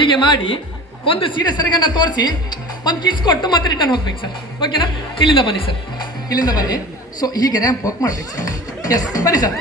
ಹೀಗೆ ಮಾಡಿ ಒಂದು ಸೀರೆ ಸರಿಗನ್ನ ತೋರಿಸಿ ಒಂದು ಕಿಸ್ ಕೊಟ್ಟು ಮತ್ತೆ ರಿಟರ್ನ್ ಹೋಗ್ಬೇಕು ಸರ್. ಓಕೆನಾ? ಇಲ್ಲಿಂದ ಬನ್ನಿ ಸರ್, ಇಲ್ಲಿಂದ ಬನ್ನಿ. ಸೊ ಹೀಗೆ ರ್ಯಾಂಪ್ ವರ್ಕ್ ಮಾಡ್ಬೇಕು ಸರ್. ಎಸ್, ಬನ್ನಿ ಸರ್.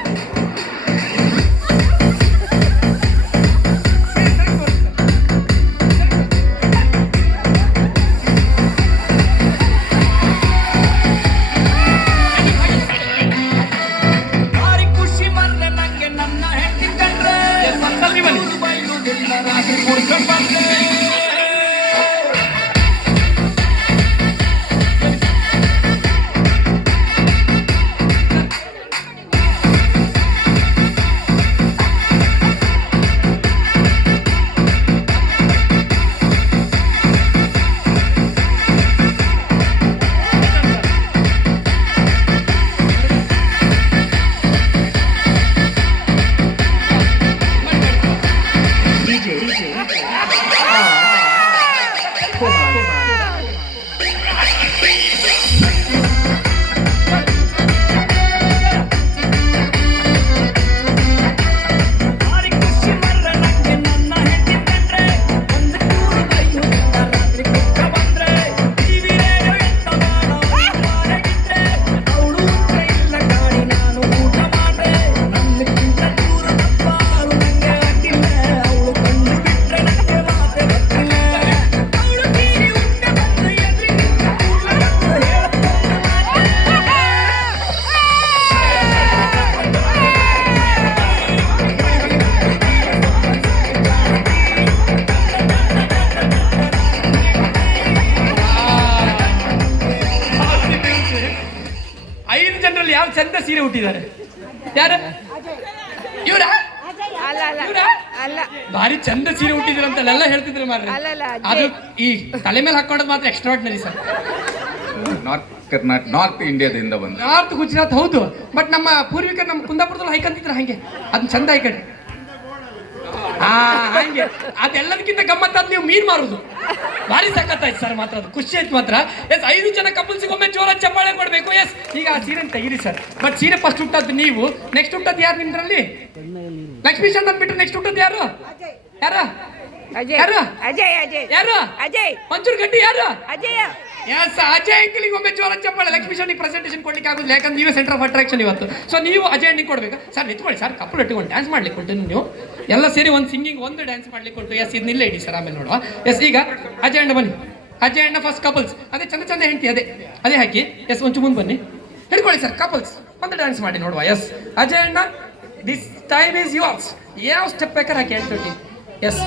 ಯಾವ ಚಂದ ಸೀರೆ ಹುಟ್ಟಿದ್ದಾರೆ? ಯಾರು ಇವ್ರ? ಭಾರಿ ಚಂದ ಸೀರೆ ಹುಟ್ಟಿದ್ರು ಅಂತ ಎಲ್ಲ ಹೇಳ್ತಿದ್ರು ಮಾರ್ರೆ. ಅದು ಈ ತಲೆ ಮೇಲೆ ಹಾಕೊಂಡದ್ ಮಾತ್ರ ಎಕ್ಸ್ಟ್ರಾರ್ಡಿನರಿ ಸರ್. ನಾರ್ತ್ ಇಂಡಿಯಾದಿಂದ ಬಂದ, ನಾರ್ತ್ ಗುಜರಾತ್ ಹೌದು. ಬಟ್ ನಮ್ಮ ಪೂರ್ವಿಕರು ನಮ್ಮ ಕುಂದಾಪುರದಲ್ಲಿ ಹೈಕಂತಿದ್ರು ಹಂಗೆ, ಅದನ್ನ ಚಂದ ಹೈಕಂಡ್. ಹಂಗೆ ಅದೆಲ್ಲದಕ್ಕಿಂತ ಗಮ್ಮತ್ತಾದ್ ನೀವು ಮೀನ್ ಮಾರುದು ಭಾರಿ ಸಖತ್ತಾಯ್ತು ಸರ್. ಮಾತ್ರ ಅದು ಖುಷಿ ಆಯ್ತು ಮಾತ್ರ. ಎಸ್, 5 ಜನ ಕಪಲ್ಸಿಗೊಮ್ಮೆ ಜೋರ ಚಪ್ಪಾಳೆ ಕೊಡ್ಬೇಕು. ಎಸ್, ಈಗ ಆ ಸೀರೆ ತೆಗಿರಿ ಸರ್. ಬಟ್ ಸೀರೆ ಫಸ್ಟ್ ಹುಟ್ಟದ್ದು ನೀವು, ನೆಕ್ಸ್ಟ್ ಹುಟ್ಟದ್ದು ಯಾರು ನಿಮ್ದ್ರಲ್ಲಿ? ಲಕ್ಷ್ಮೀ ಚಂದನ್ ಬಿಟ್ರೆ ನೆಕ್ಸ್ಟ್ ಹುಟ್ಟದ್ದು ಯಾರು? ಯಾರು? ಯಾರು? ಯಾರು? ಮಂಜೂರ್ ಗಡ್ಡಿ ಯಾರು? ಎಸ್, ಅಜಯ್ ಅಂಕಲಿಗೆ ಒಮ್ಮೆ ಜೋರ ಚಪ್ಪಾಳೆ. ಲಕ್ಷ್ಮೀ ಚಂದಿಗೆ ಪ್ರೆಸೆಂಟೇಷನ್ ಕೊಡ್ಲಿಕ್ಕೆ ಆಗುದಿಲ್ಲ, ಯಾಕಂದ್ರೆ ನೀವೇ ಸೆಂಟರ್ ಆಫ್ ಅಟ್ರಾಕ್ಷನ್ ಇವತ್ತು. ಸೊ ನೀವು ಅಜಯ್ ಅಂಡಿಗೆ ಕೊಡ್ಬೇಕು ಸರ್. ನಿಂತ್ಕೊಳ್ಳಿ ಸರ್, ಕಪ್ಪಲ್ ಒಟ್ಟಿಗೆ ಡ್ಯಾನ್ಸ್ ಮಾಡ್ಲಿಕ್ಕೆ ಕೊಟ್ಟು ನೀವು ಎಲ್ಲ ಸೇರಿ ಒಂದು ಸಿಂಗಿಂಗ್ ಒಂದು ಡ್ಯಾನ್ಸ್ ಮಾಡ್ಲಿಕ್ಕೆ ಕೊಟ್ಟು. ಎಸ್, ಇದನ್ನಿಲ್ಲ ಇಡಿ ಸರ್, ಆಮೇಲೆ ನೋಡುವ. ಎಸ್, ಈಗ ಅಜಯ್ ಅಂಡ ಬನ್ನಿ. ಅಜಯ್ ಅಂಡ ಫಸ್ಟ್ ಕಪಲ್ಸ್, ಅದೇ ಚಂದ ಚಂದ ಹೆಂಡತಿ ಅದೇ ಹಾಕಿ. ಎಸ್, ಒಂಚು ಮುಂದೆ ಬನ್ನಿ, ಹಿಡ್ಕೊಳ್ಳಿ ಸರ್. ಕಪಲ್ಸ್ ಒಂದು ಡ್ಯಾನ್ಸ್ ಮಾಡಿ ನೋಡುವ. Yes, Ajay and, this time is yours. ಯಾವ ಸ್ಟೆಪ್ ಬೇಕಾದ್ರೆ ಹಾಕಿ ಹೇಳ್ತೀವಿ. ಎಸ್.